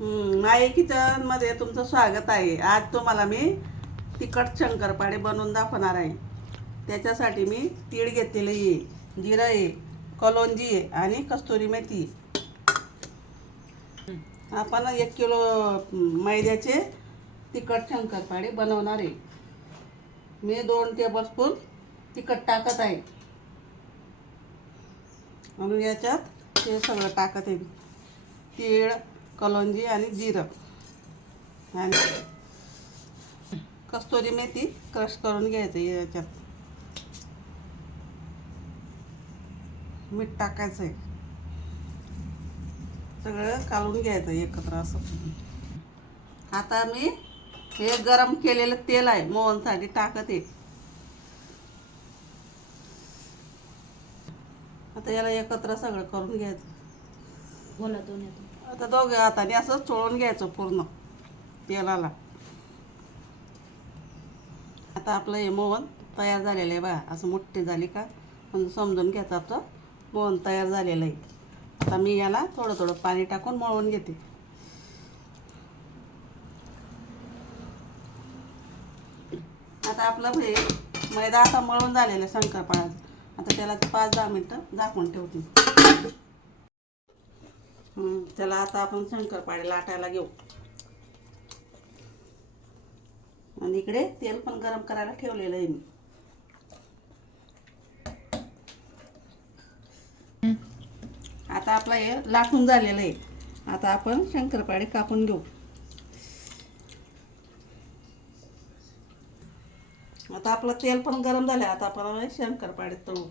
माई किचनमध्ये तुमचं स्वागत आहे. आज तुम्हाला मी तिखट शंकरपाळे बनवून दाखवणार आहे. त्याच्यासाठी मी तीळ घेतलेली आहे. जिरं आहे कलोंजी आहे आणि कस्तुरी मेथी. आपण एक किलो मैद्याचे तिखट शंकरपाळे बनवणार आहे. मी दोन टेबलस्पून तिखट टाकत आहे. म्हणून याच्यात हे सगळं टाकत आहे. तीळ कलोंजी आणि जिरं. आणि कस्तुरी मेथी क्रश करून घ्यायचं याच्यात. मीठ टाकायचं आहे सगळं काढून घ्यायचं एकत्र असं. आता मी हे गरम केलेलं तेल आहे मोहनसाठी टाकत. आहे आता याला एकत्र सगळं करून घ्यायचं. बोला दोन येतो आता दोघं हाताने असं चोळून घ्यायचं पूर्ण तेलाला. आता आपलं हे मोहन तयार झालेलं आहे बघा. असं मोठे झाली का? म्हणजे समजून घ्यायचं आपलं. मोहन तयार झालेलं आहे. आता मी याला थोडं थोडं पाणी टाकून मळून घेते. आता आपलं हे मैदा आता मळून झालेलं आहे शंकरपाळाचं. आता त्याला पाच दहा मिनटं झाकून ठेवते. त्याला आता आपण शंकरपाळे लाटायला घेऊ. आणि इकडे तेल पण गरम करायला ठेवलेलं आहे मी. आता आपलं हे लाटून झालेलं आहे. आता आपण शंकरपाळे कापून घेऊ. आता आपलं तेल पण गरम झालं आता आपण हे शंकरपाळे तळू.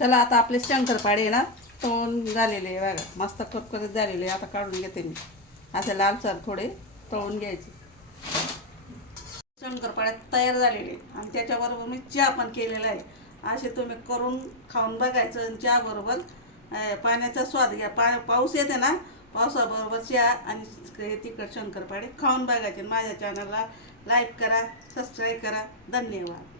चला आता आपले शंकरपाळे ना तळून झालेले आहे बघा. मस्त करकरीत झालेले आहे. आता काढून घेते मी. असे लालसर थोडे तळून घ्यायचे. शंकरपाळे तयार झालेले आहे. आणि त्याच्याबरोबर मी चहा पण केलेला आहे. असे तुम्ही करून खाऊन बघायचं आणि चहाबरोबर पाण्याचा स्वाद घ्या. पा पाऊस येते ना पावसाबरोबर चहा आणि हे तिकडं शंकरपाळे खाऊन बघायचे. माझ्या चॅनलला लाईक करा सबस्क्राईब करा. धन्यवाद.